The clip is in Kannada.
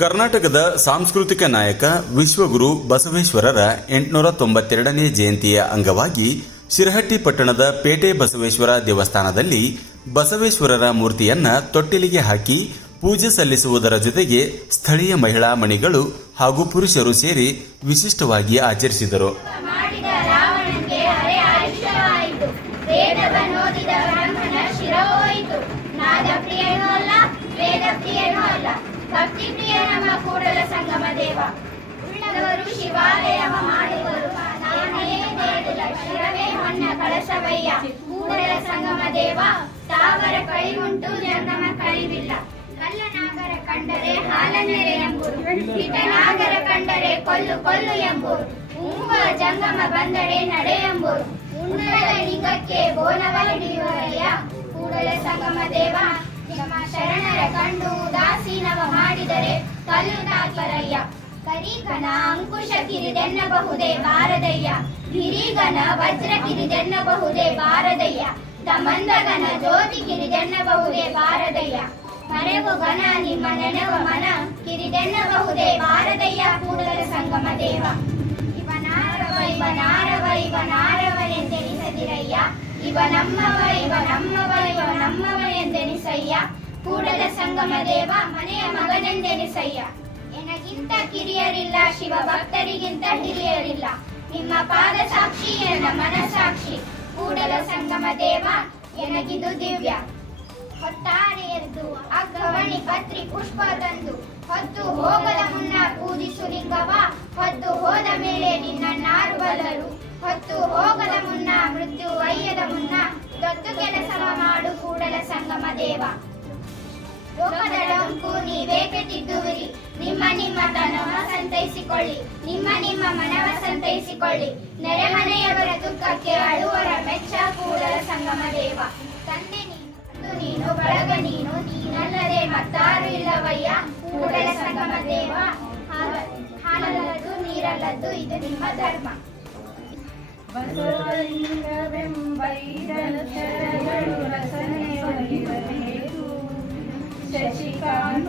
ಕರ್ನಾಟಕದ ಸಾಂಸ್ಕೃತಿಕ ನಾಯಕ ವಿಶ್ವಗುರು ಬಸವೇಶ್ವರರ ಎಂಟುನೂರ ತೊಂಬತ್ತೆರಡನೇ ಜಯಂತಿಯ ಅಂಗವಾಗಿ ಶಿರಹಟ್ಟಿ ಪಟ್ಟಣದ ಪೇಟೆ ಬಸವೇಶ್ವರ ದೇವಸ್ಥಾನದಲ್ಲಿ ಬಸವೇಶ್ವರರ ಮೂರ್ತಿಯನ್ನ ತೊಟ್ಟಿಲಿಗೆ ಹಾಕಿ ಪೂಜೆ ಸಲ್ಲಿಸುವುದರ ಜೊತೆಗೆ ಸ್ಥಳೀಯ ಮಹಿಳಾ ಮಣಿಗಳು ಹಾಗೂ ಪುರುಷರು ಸೇರಿ ವಿಶಿಷ್ಟವಾಗಿ ಆಚರಿಸಿದರು. ಅಲ್ಲ ನಮ್ಮ ಕೂಡಲ ಸಂಗಮ ದೇವ. ಉಳ್ಳವರು ಶಿವಾಲಯವ ಮಾಡುವರು ನಾನೇ ದೇಡುಲ ಶಿರವೇ ಹೊನ್ನ ಕಳಶವಯ್ಯ ಕೂಡಲ ಸಂಗಮ ದೇವ ತಾವರ ಕಳಿವುಂಟು ಜಂಗಮ ಕಳಿವಿಲ್ಲ ಕಳ್ಳನಾಗರ ಕಂಡರೆ ಹಾಲನೆರೆ ಎಂಬುದು ಕೀಟನಾಗರ ಕಂಡರೆ ಕೊಲ್ಲು ಕೊಲ್ಲು ಎಂಬುದು ಉಂಬ ಜಂಗಮ ಬಂದರೆ ನಡೆ ಎಂಬುದು ಉನ್ನದ ಲಿಂಗಕ್ಕೆ ಬೋನವ ಹಿಡಿಯುವಯ್ಯ. ಕೂಡಲ ಸಂಗಮ ದೇವ, ನಮ್ಮ ಶರಣರ ಕಂಡು ಉದಾಸೀನವ ಮಾಡಿದರೆ ಕಲ್ಲು ತಾಕರಯ್ಯ ಕರಿಗನ ಅಂಕುಶ ಕಿರಿದೆನ್ನಬಹುದೇ ಬಾರದಯ್ಯ. ಗಿರಿಗನ ವಜ್ರ ಕಿರಿದೆನ್ನಬಹುದೇ ಬಾರದಯ್ಯ. ತಮಂದಗನ ಜ್ಯೋತಿ ಕಿರಿದೆನ್ನಬಹುದೇ ಬಾರದಯ್ಯ. ಮರೆವು ಗನ ನಿಮ್ಮ ನೆನವ ಮನ ಕಿರಿದೆನ್ನಬಹುದೇ ಬಾರದಯ್ಯ. ಕೂಡಲ ಸಂಗಮ ದೇವ. ಇವನಾರವ ಇವನಾರವ ಇವನಾರವನೆಂದೆನಿಸದಿರಯ್ಯ ಇವ ನಮ್ಮವ ಇವ ನಮ್ಮವ, ಇವ ನಮ್ಮವನೆಂದೆನಿಸಯ್ಯ ಕೂಡಲ ಸಂಗಮ ದೇವ, ಮನೆಯ ಮಗನೆಂದೆನಿಸಯ್ಯ ಎನಗಿಂತ ಕಿರಿಯರಿಲ್ಲ ಶಿವ ಭಕ್ತರಿಗಿಂತ ಹಿರಿಯರಿಲ್ಲ. ನಿಮ್ಮ ಪಾದ ಸಾಕ್ಷಿ, ಎನ್ನ ಮನಸಾಕ್ಷಿ. ಕೂಡಲ ಸಂಗಮ ದೇವ, ಎನಗಿದು ದಿವ್ಯ. ಹೊತ್ತಾರೆ ಎದ್ದು, ಅಗ್ಗವಣಿ ಪತ್ರಿ ಪುಷ್ಪ ತಂದು. ಹೊತ್ತು ಹೋಗದ ಮುನ್ನ ಪೂಜಿಸು ಲಿಂಗವ, ಹೊತ್ತು ಹೋದ ಮೇಲೆ ನಿನ್ನ ನಾರು ಬಲ್ಲರು. ಹೊತ್ತು ಹೋಗದ ಮುನ್ನ ಮೃತ್ಯು ವೈಯದ ಮುನ್ನ ದೊತ್ತು ಕೆಲಸ ಮಾಡು ಕೂಡಲ ಸಂಗಮ ದೇವ. ಲೋಕದ ಡೊಂಕು ನೀವೇ ತಿದ್ದುವಿರಿ ನಿಮ್ಮ ನಿಮ್ಮ ತನವ ಸಂತೈಸಿಕೊಳ್ಳಿ. ನಿಮ್ಮ ನಿಮ್ಮ ಮನವ ಸಂತೈಸಿಕೊಳ್ಳಿ. ನೆರೆಮನೆಯವರ ದುಃಖಕ್ಕೆ ಅಳುವರ ಮೆಚ್ಚ ಕೂಡಲ ಸಂಗಮ ದೇವ. ತಂದೆ ನೀನು ನೀನು, ಬಳಗ ನೀನು, ನೀನಲ್ಲದೆ ಮತ್ತಾರು ಇಲ್ಲವಯ್ಯ. ಕೂಡಲ ಸಂಗಮ ದೇವ. ಹಾಲಲ್ಲದು ನೀರಲ್ಲದ್ದು, ಇದು ನಿಮ್ಮ ಧರ್ಮ. ಬಸವಲಿಂಗವೆಂಬೈದಕ್ಷರಗಳು